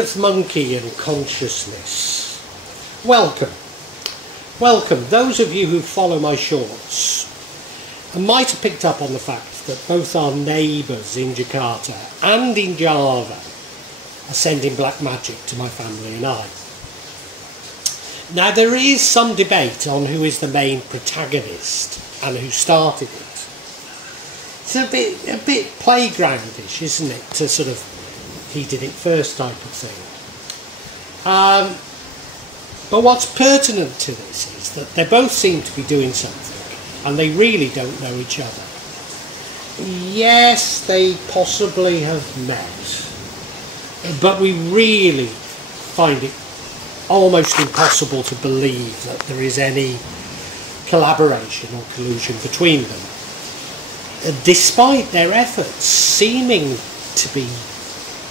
hundredth monkey and consciousness. Welcome. Welcome. Those of you who follow my shorts might have picked up on the fact that both our neighbours in Jakarta and in Java are sending black magic to my family and I. Now there is some debate on who is the main protagonist and who started it. It's a bit playgroundish, isn't it, to sort of he did it first type of thing. But what's pertinent to this is that they both seem to be doing something and they really don't know each other. Yes, they possibly have met, but we really find it almost impossible to believe that there is any collaboration or collusion between them, despite their efforts seeming to be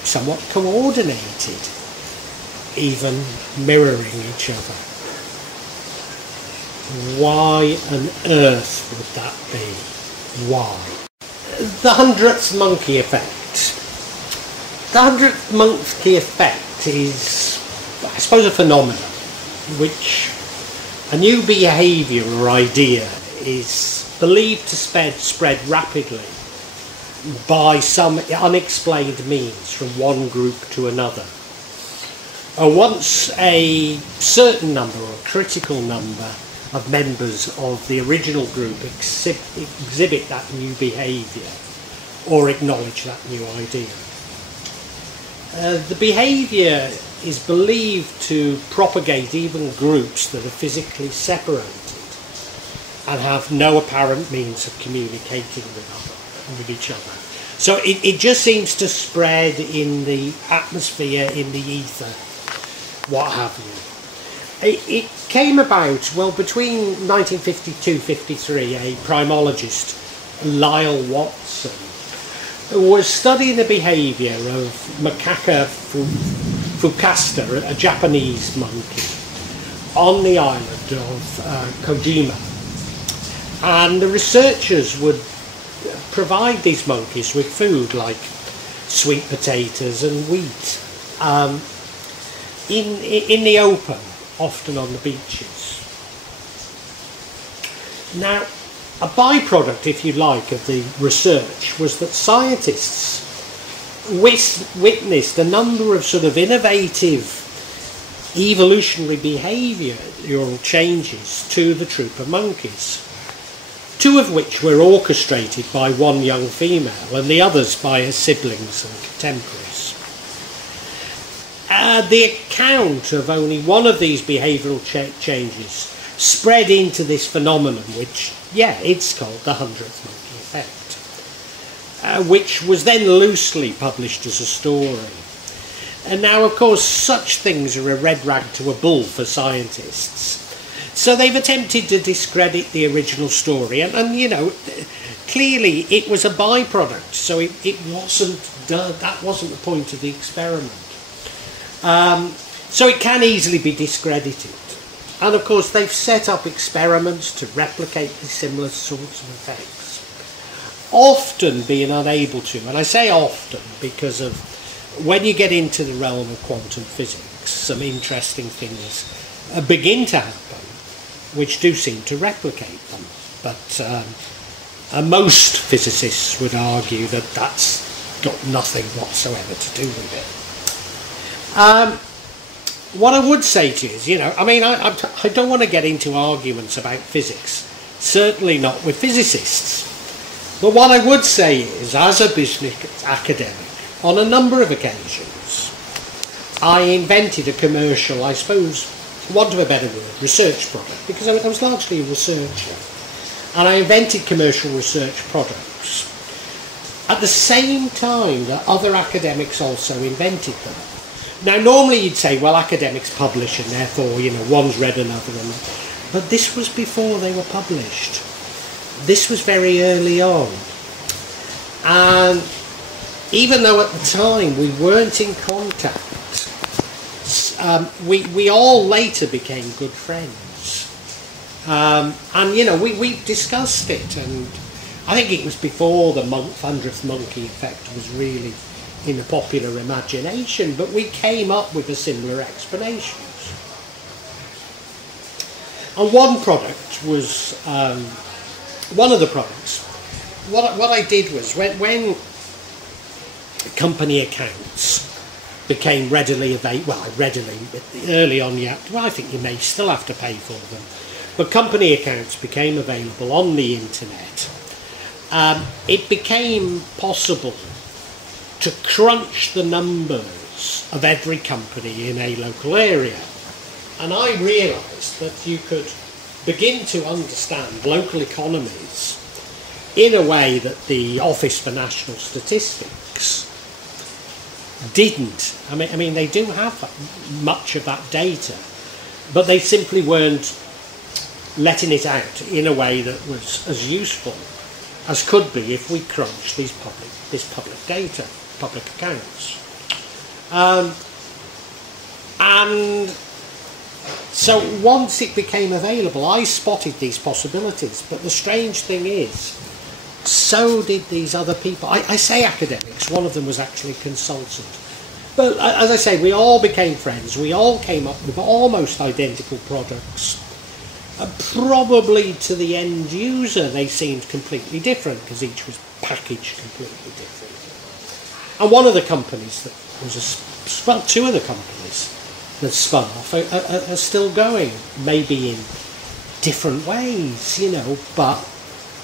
somewhat coordinated, even mirroring each other. Why on earth would that be? Why? The hundredth monkey effect. The hundredth monkey effect is, I suppose, a phenomenon which a new behaviour or idea is believed to spread rapidly by some unexplained means from one group to another. Once a certain number or a critical number of members of the original group exhibit that new behaviour or acknowledge that new idea. The behaviour is believed to propagate even groups that are physically separated and have no apparent means of communicating with each other. So it just seems to spread in the atmosphere, in the ether, what have you. It came about, well, between 1952-53, a primologist, Lyle Watson, was studying the behaviour of Macaca fucasta, a Japanese monkey, on the island of Kojima. And the researchers would provide these monkeys with food like sweet potatoes and wheat in the open, often on the beaches. Now, a byproduct, if you like, of the research was that scientists witnessed a number of sort of innovative evolutionary behavioural changes to the troop of monkeys, two of which were orchestrated by one young female and the others by her siblings and contemporaries. The account of only one of these behavioural changes spread into this phenomenon which, it's called the hundredth monkey effect, which was then loosely published as a story. And now, of course, such things are a red rag to a bull for scientists. So they've attempted to discredit the original story, and you know, clearly it was a byproduct, so it wasn't done, that wasn't the point of the experiment. So it can easily be discredited. And of course they've set up experiments to replicate the similar sorts of effects, often being unable to, and I say often because of when you get into the realm of quantum physics, some interesting things begin to happen which do seem to replicate them. But most physicists would argue that that's got nothing whatsoever to do with it. What I would say to you is, I don't want to get into arguments about physics, certainly not with physicists. But what I would say is, as a business academic, on a number of occasions, I invented a commercial, I suppose, for want of a better word, research product, because I was largely a researcher. And I invented commercial research products at the same time that other academics also invented them. Now, normally you'd say, well, academics publish and therefore, one's read another one. But this was before they were published. This was very early on. And even though at the time we weren't in contact, we all later became good friends. And, we discussed it. And I think it was before the hundredth monkey effect was really in the popular imagination, but we came up with a similar explanations. And one product was, one of the products, what I did was, when company accounts became readily available, well, early on, I think you may still have to pay for them, but company accounts became available on the internet. It became possible to crunch the numbers of every company in a local area. And I realised that you could begin to understand local economies in a way that the Office for National Statistics didn't. I mean, they do have much of that data, but they simply weren't letting it out in a way that was as useful as could be if we crunched this public data, public accounts. And so once it became available, I spotted these possibilities. But the strange thing is, so did these other people. I say academics, one of them was actually a consultant. But as I say, we all became friends. We all came up with almost identical products. Probably to the end user they seemed completely different because each was packaged completely different. And one of the companies that was, well, two of the companies that spun off are still going, maybe in different ways, you know, but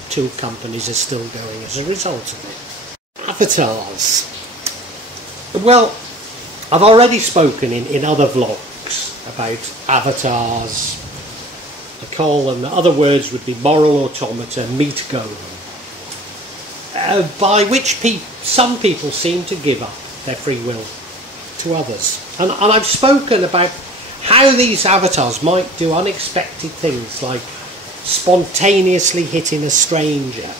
two companies are still going as a result of it. Avatars. Well, I've already spoken in other vlogs about avatars. I call them, other words would be moral automata, meat golem, by which some people seem to give up their free will to others. And I've spoken about how these avatars might do unexpected things like spontaneously hitting a stranger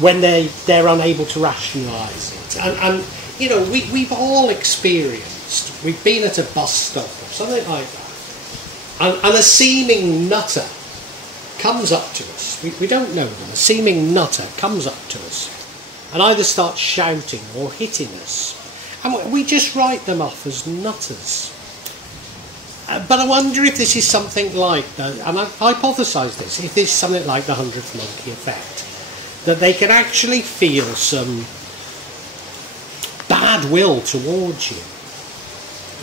when they're unable to rationalise it. And you know, we've all experienced, we've been at a bus stop or something like that, and a seeming nutter comes up to us. We don't know them. A seeming nutter comes up to us and either starts shouting or hitting us. And we just write them off as nutters. But I wonder if this is something like, and I've hypothesised this, if this is something like the hundredth monkey effect, that they can actually feel some bad will towards you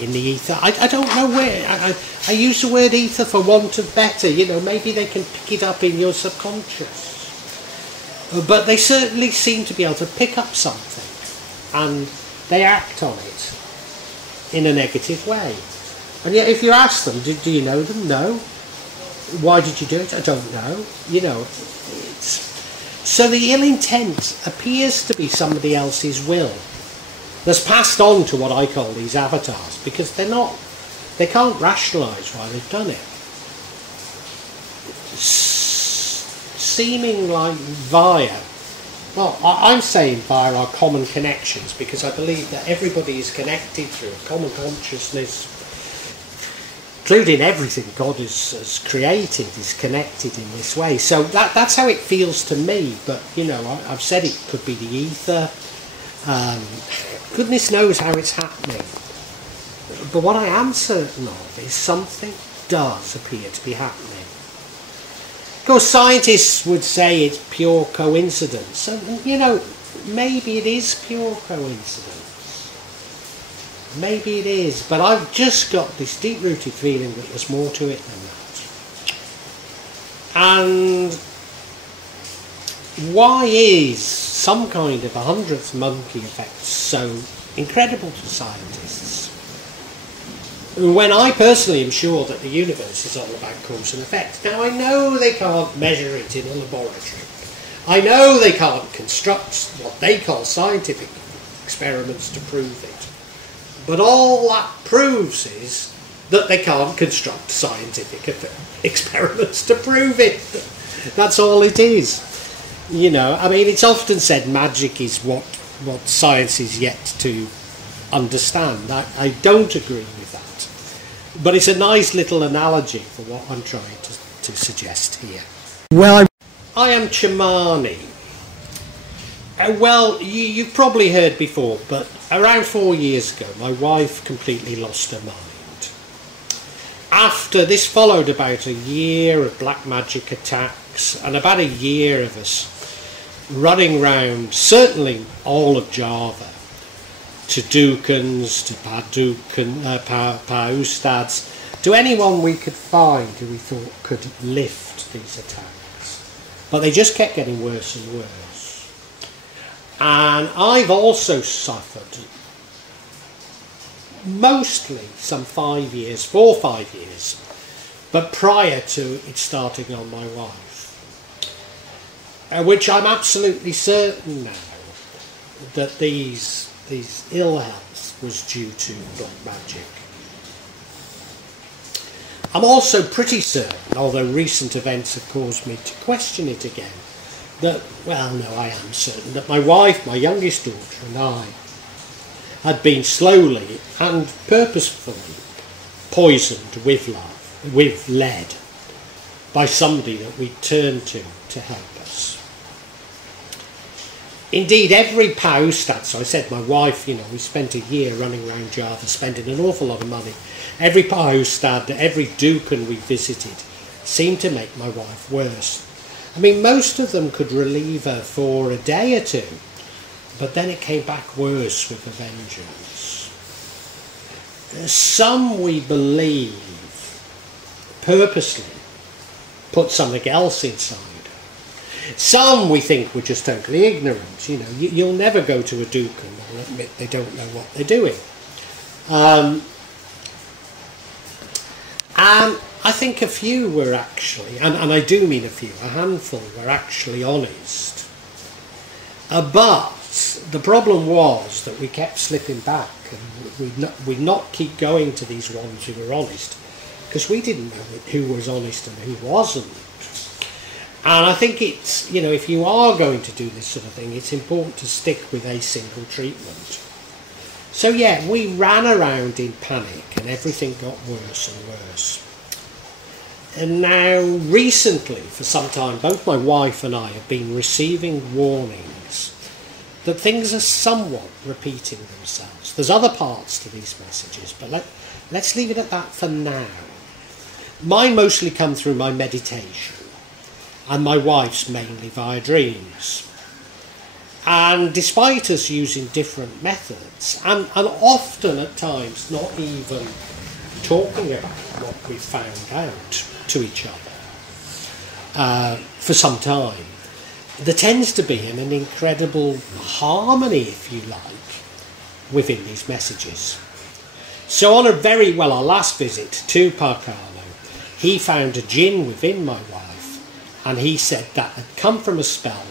in the ether. I don't know where. I use the word ether for want of better. You know, maybe they can pick it up in your subconscious. But they certainly seem to be able to pick up something and they act on it in a negative way. And yet if you ask them, do you know them? No. Why did you do it? I don't know. You know, so the ill intent appears to be somebody else's will that's passed on to what I call these avatars, because they can't rationalise why they've done it. Seeming like I'm saying via our common connections, because I believe that everybody is connected through a common consciousness, including everything God has created is connected in this way. So that's how it feels to me. But you know, I've said it could be the ether. Goodness knows how it's happening. But what I am certain of is something does appear to be happening. Of course, scientists would say it's pure coincidence. And you know, maybe it is pure coincidence. Maybe it is. But I've just got this deep-rooted feeling that there's more to it than that. And why is some kind of a hundredth monkey effect so incredible to scientists, when I personally am sure that the universe is all about cause and effect? Now, I know they can't measure it in a laboratory. I know they can't construct what they call scientific experiments to prove it. But all that proves is that they can't construct scientific experiments to prove it. That's all it is. You know, I mean, it's often said magic is what science is yet to understand. I don't agree with that. But it's a nice little analogy for what I'm trying to suggest here. Well, I am Chamani, Well, you've probably heard before, but around 4 years ago, my wife completely lost her mind. After this followed about a year of black magic attacks and about a year of us running round, certainly all of Java, to Dukans, to Paustads, to anyone we could find who we thought could lift these attacks. But they just kept getting worse and worse. And I've also suffered mostly some 5 years, 4 or 5 years, but prior to it starting on my wife, which I'm absolutely certain now that these ill health was due to black magic. I'm also pretty certain, although recent events have caused me to question it again, that, well, no, I am certain that my wife, my youngest daughter and I had been slowly and purposefully poisoned with lead by somebody that we turned to help us. Indeed, every Paustad, so I said my wife, we spent a year running around Java, spending an awful lot of money. Every Paustad, every Dukan we visited seemed to make my wife worse. I mean, most of them could relieve her for a day or two, but then it came back worse with a vengeance. Some, we believe, purposely put something else inside. Some, we think, were just totally ignorant. You'll never go to a Duke and they'll admit they don't know what they're doing. And I think a few were actually, and I do mean a few, a handful were actually honest. But the problem was that we kept slipping back, and we'd not keep going to these ones who were honest, because we didn't know who was honest and who wasn't. And I think it's, if you are going to do this sort of thing, it's important to stick with a single treatment. So yeah, we ran around in panic and everything got worse and worse. And now, recently, for some time, both my wife and I have been receiving warnings that things are somewhat repeating themselves. There's other parts to these messages, but let's leave it at that for now. Mine mostly come through my meditation, and my wife's mainly via dreams. And despite us using different methods, and often at times not even talking about what we found out to each other for some time, there tends to be an incredible harmony, if you like, within these messages. So on our last visit to Parkano, he found a jinn within my wife, and he said that had come from a spell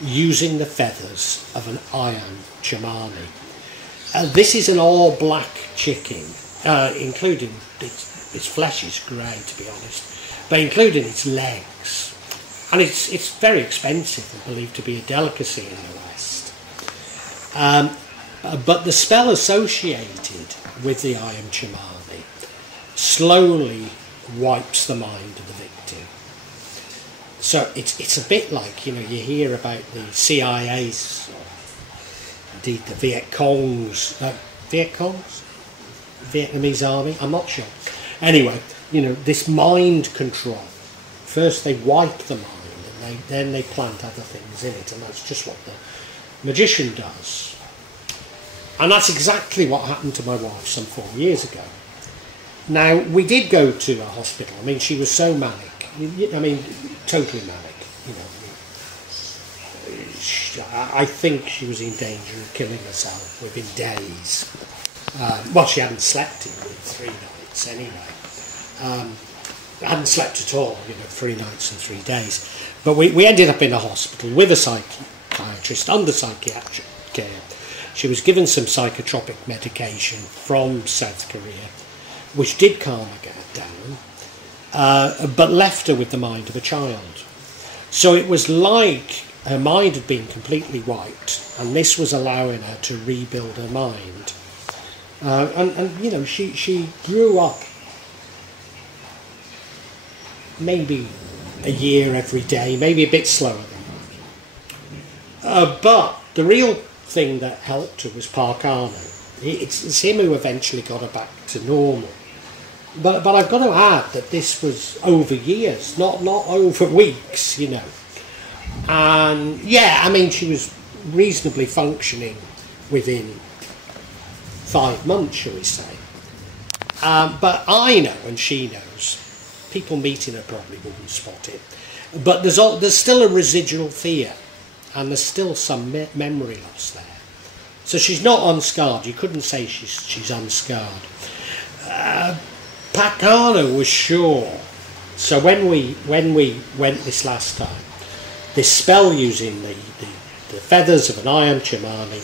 using the feathers of an iron chamani. This is an all-black chicken, including its flesh is grey, to be honest, but including its legs. And it's very expensive and believed to be a delicacy in the West. But the spell associated with the iron chamani slowly wipes the mind of the victim. So it's a bit like, you hear about the CIA's, indeed the Vietnamese army, I'm not sure. Anyway, this mind control. First they wipe the mind, and then they plant other things in it, and that's just what the magician does. And that's exactly what happened to my wife some 4 years ago. Now, we did go to a hospital. I mean, she was so manic. Totally manic. I think she was in danger of killing herself within days. She hadn't slept in 3 nights anyway. Hadn't slept at all, 3 nights and 3 days. But we ended up in a hospital with a psychiatrist under psychiatric care. She was given some psychotropic medication from South Korea, which did calm her down, but left her with the mind of a child. So it was like her mind had been completely wiped, and this was allowing her to rebuild her mind. She grew up maybe a year every day, maybe a bit slower than that. But the real thing that helped her was Parkano. It's him who eventually got her back to normal. But I've got to add that this was over years, not over weeks, you know. And yeah, I mean, she was reasonably functioning within 5 months, shall we say. But I know, and she knows, people meeting her probably wouldn't spot it. But there's still a residual fear, and there's still some memory loss there. So she's not unscarred. You couldn't say she's unscarred. Pacano was sure. So when we went this last time, this spell using the feathers of an iron chamani,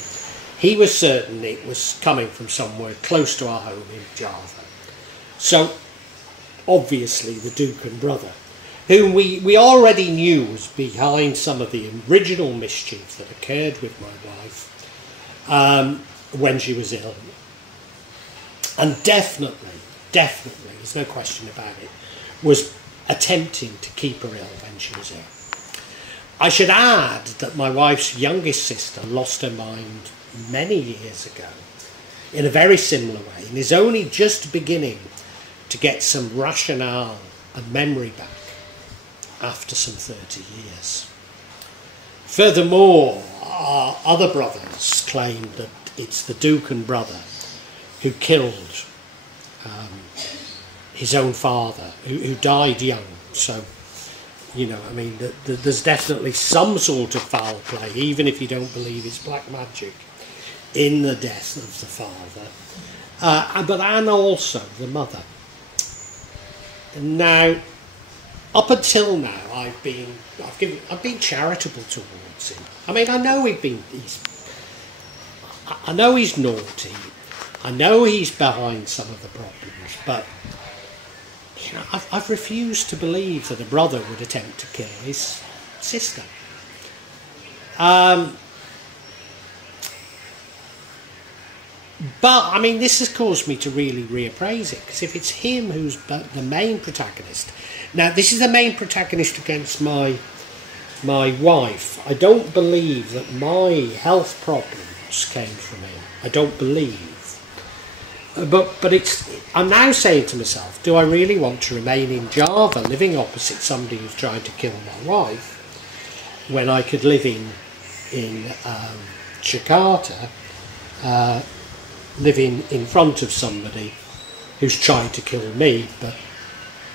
he was certain it was coming from somewhere close to our home in Java. So obviously the Duke and brother, whom we already knew was behind some of the original mischief that occurred with my wife when she was ill, and definitely, there's no question about it, was attempting to keep her ill when she was ill. I should add that my wife's youngest sister lost her mind many years ago in a very similar way, and is only just beginning to get some rationale and memory back after some 30 years. Furthermore, our other brothers claim that it's the Duke and brother who killed his own father, who died young. So, you know, I mean, there's definitely some sort of foul play, even if you don't believe it's black magic, in the death of the father, and also the mother. Now, up until now, I've been charitable towards him. I mean, I know he's naughty. I know he's behind some of the problems, but you know, I've refused to believe that a brother would attempt to kill his sister. But, I mean, this has caused me to really reappraise it, because if it's him who's the main protagonist... Now, this is the main protagonist against my wife. I don't believe that my health problems came from him. I don't believe. But I'm now saying to myself, do I really want to remain in Java, living opposite somebody who's trying to kill my wife, when I could live in Jakarta, living in front of somebody who's trying to kill me, but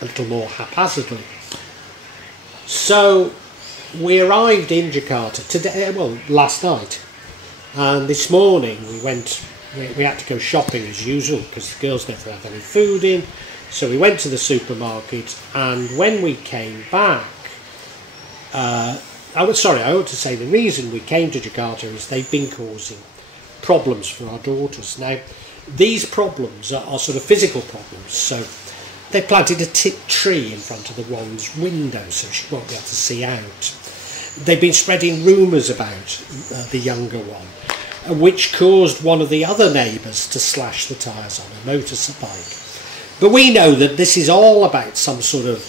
a little more haphazardly. So we arrived in Jakarta today, well, last night, and this morning we had to go shopping as usual because the girls never have any food in. So we went to the supermarket, and when we came back, I ought to say the reason we came to Jakarta is they've been causing problems for our daughters. Now, these problems are sort of physical problems. So they planted a tree in front of the one's window so she won't be able to see out. They've been spreading rumours about the younger one, which caused one of the other neighbours to slash the tyres on a motorbike. But we know that this is all about some sort of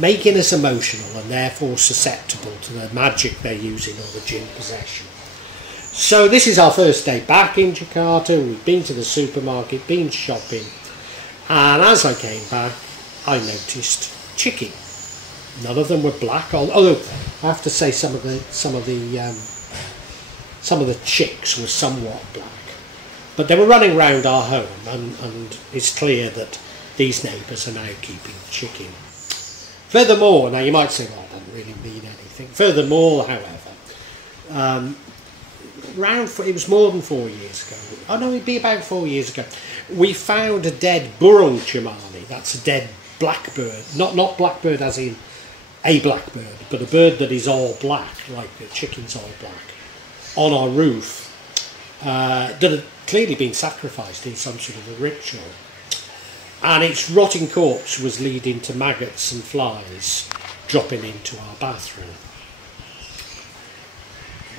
making us emotional and therefore susceptible to the magic they're using or the jinn possession. So this is our first day back in Jakarta. We've been to the supermarket, been shopping, and as I came back, I noticed chicken. None of them were black, although I have to say some of the chicks were somewhat black. But they were running round our home, and it's clear that these neighbours are now keeping chicken. Furthermore, now you might say, well, that doesn't really mean anything. Furthermore, however, it was more than 4 years ago. Oh no, it'd be about 4 years ago. We found a dead burung chamani. That's a dead blackbird. Not blackbird as in a blackbird, but a bird that is all black, like the chicken's all black, on our roof, that had clearly been sacrificed in some sort of a ritual. And its rotting corpse was leading to maggots and flies dropping into our bathroom.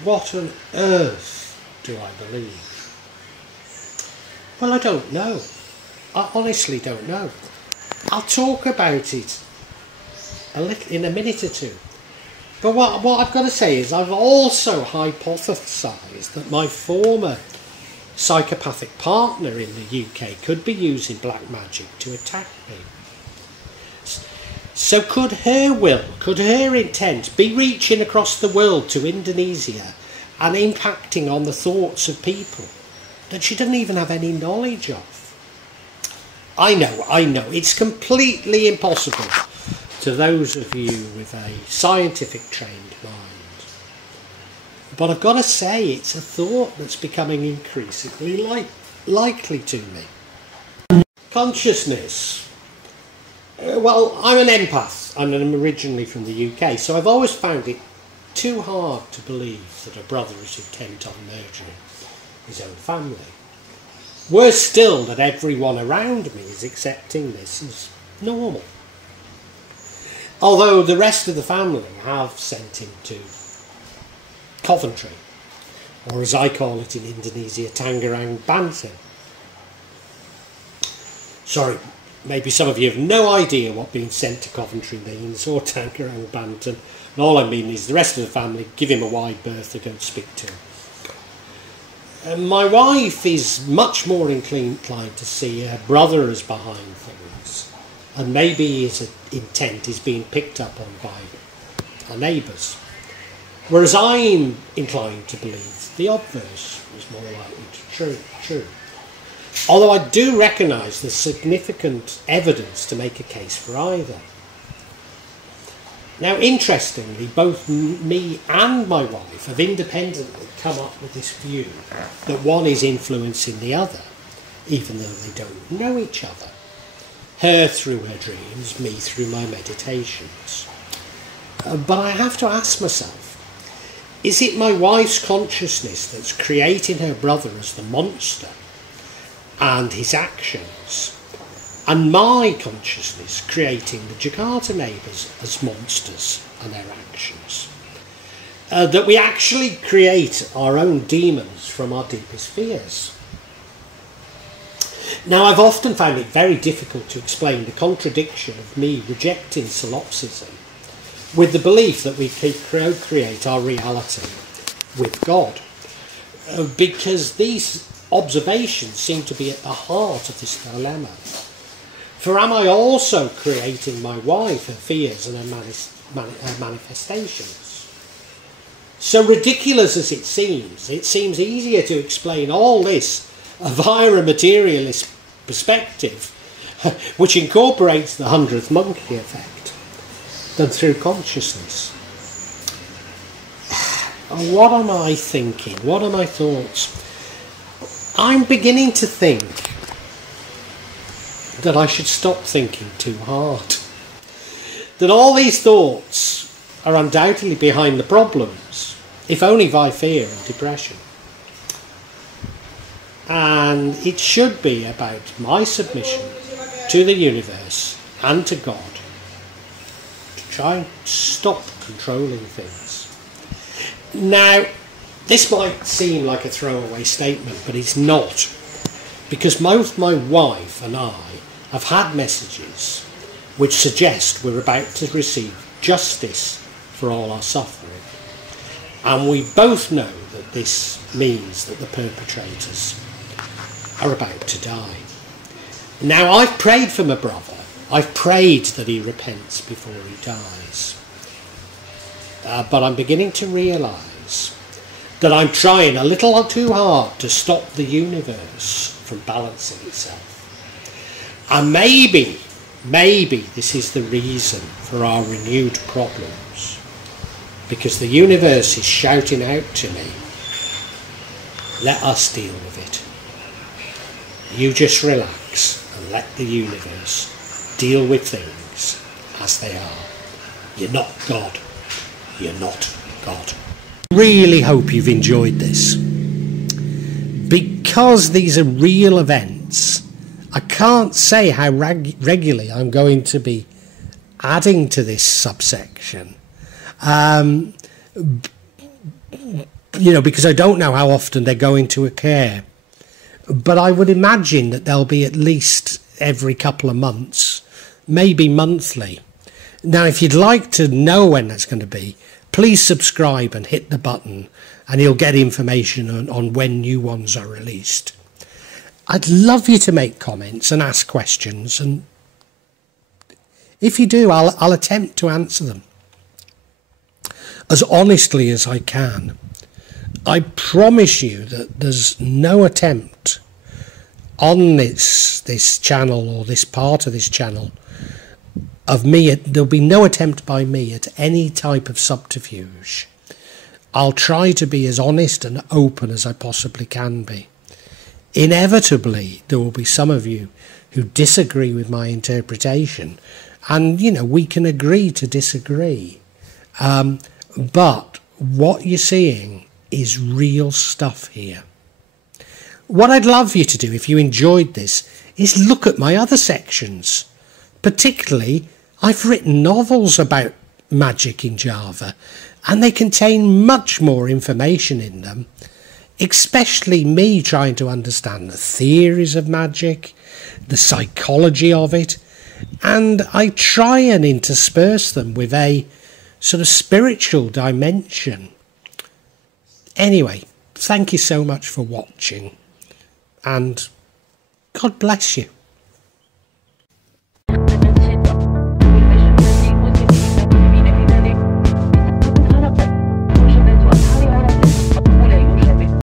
What on earth do I believe? Well, I don't know. I honestly don't know. I'll talk about it a little in a minute or two. But what I've got to say is I've also hypothesised that my former psychopathic partner in the UK could be using black magic to attack me. So could her will, could her intent be reaching across the world to Indonesia and impacting on the thoughts of people that she doesn't even have any knowledge of? I know, it's completely impossible to those of you with a scientific trained mind. But I've got to say, it's a thought that's becoming increasingly likely to me. Consciousness. Well, I'm an empath. I'm originally from the UK, so I've always found it too hard to believe that a brother is intent on murdering his own family. Worse still, that everyone around me is accepting this as normal. Although the rest of the family have sent him to Coventry, or as I call it in Indonesia, Tangerang, Banten. Sorry, maybe some of you have no idea what being sent to Coventry means, or Tangerang, Banten. And all I mean is the rest of the family give him a wide berth to go and speak to him. My wife is much more inclined to see her brother as behind things, and maybe his intent is being picked up on by our neighbours. Whereas I'm inclined to believe the obverse is more likely to be true. Although I do recognise there's significant evidence to make a case for either. Now, interestingly, both me and my wife have independently come up with this view that one is influencing the other, even though they don't know each other. Her through her dreams, me through my meditations. But I have to ask myself, is it my wife's consciousness that's creating her brother as the monster and his actions, and my consciousness creating the Jakarta neighbours as monsters and their actions? That we actually create our own demons from our deepest fears. Now, I've often found it very difficult to explain the contradiction of me rejecting solipsism with the belief that we co-create our reality with God, because these observations seem to be at the heart of this dilemma. For am I also creating my wife, her fears and her manifestations? So ridiculous as it seems easier to explain all this via a materialist perspective, which incorporates the 100th monkey effect, than through consciousness. What am I thinking? What are my thoughts? I'm beginning to think that I should stop thinking too hard. That all these thoughts are undoubtedly behind the problems, if only by fear and depression. And it should be about my submission to the universe and to God, try and stop controlling things. Now, this might seem like a throwaway statement, but it's not, because both my wife and I have had messages which suggest we're about to receive justice for all our suffering, and we both know that this means that the perpetrators are about to die. Now, I've prayed for my brother. I've prayed that he repents before he dies. But I'm beginning to realise that I'm trying a little too hard to stop the universe from balancing itself. And maybe this is the reason for our renewed problems. Because the universe is shouting out to me, let us deal with it. You just relax and let the universe deal with things as they are. You're not God. You're not God. Really hope you've enjoyed this. Because these are real events, I can't say how regularly I'm going to be adding to this subsection. Because I don't know how often they're going to occur. But I would imagine that they'll be at least every couple of months, maybe monthly. Now, if you'd like to know when that's going to be, please subscribe and hit the button, and you'll get information on when new ones are released. I'd love you to make comments and ask questions, and if you do, I'll attempt to answer them as honestly as I can. I promise you that there's no attempt on this channel, or this part of this channel, of me. There'll be no attempt by me at any type of subterfuge. I'll try to be as honest and open as I possibly can be. Inevitably, there will be some of you who disagree with my interpretation, and we can agree to disagree. But what you're seeing is real stuff here. What I'd love you to do, if you enjoyed this, is look at my other sections. Particularly, I've written novels about magic in Java, and they contain much more information in them, especially me trying to understand the theories of magic, the psychology of it, and I try and intersperse them with a sort of spiritual dimension. Anyway, thank you so much for watching, and God bless you.